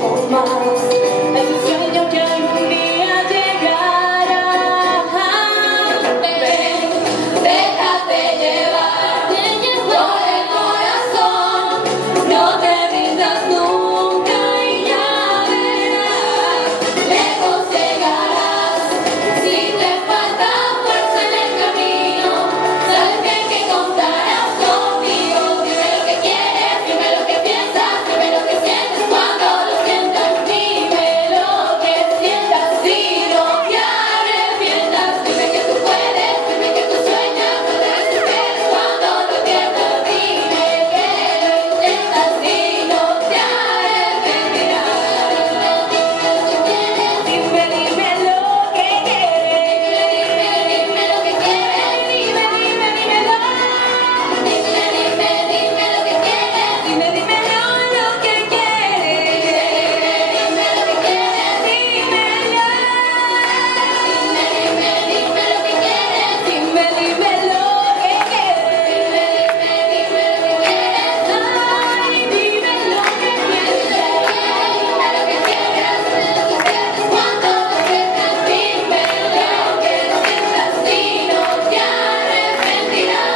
poco más. Es un sueño que algún día llegará. Ven, déjate llevar por el corazón, no te rindas nunca y ya verás, lejos llegarás. Si te falta fuerza en el camino, sabes bien que contarás conmigo. Dime lo que quieres, dime lo que piensas, dime lo que sientes cuando lo sientas. Dime lo que sientas y no te arrepientas. Dime que tú puedes, dime que tú sueñas, no te desesperes cuando lo pierdas. Dime que lo intentas y no te arrepentirás. Dime, dime lo que quieres. Dime lo que quieres. Dime, dime, dímelo. Dime, dime, dime lo que quieres. Dime, dímelo lo que quieres. Dime lo que quieres. Dímelo. Dime, dime, dime lo que quieres. Dime, dime lo que quieres. Dime, dime lo que quieres. Ay, dime lo que piensas. Dime lo que quieres. Dime lo que sientes cuando lo sientas. Dime lo que sientas y no te arrepentirás.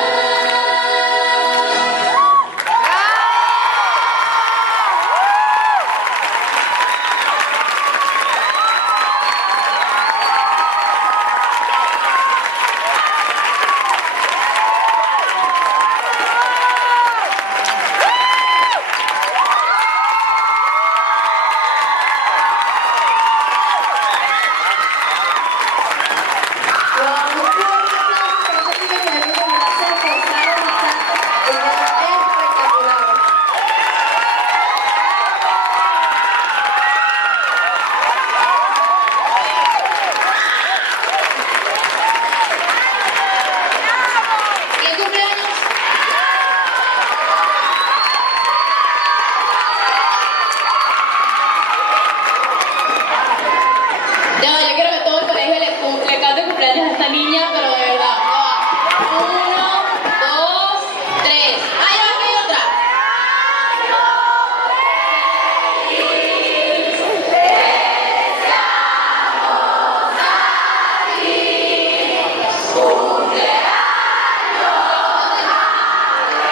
¿Quién cumpleaños? Ya, yo quiero que todo el colegio le cante cumpleaños a esta niña, pero de verdad. Ya va. 1, 2, 3. ¡Ah, ya va, que hay otra!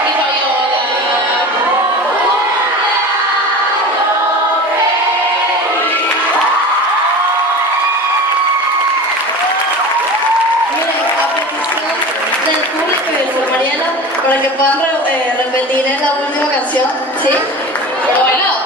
Y Fabiola. Miren, a petición del público y de Sor Mariela, para que puedan repetir en la última canción, ¿sí? Pero bueno.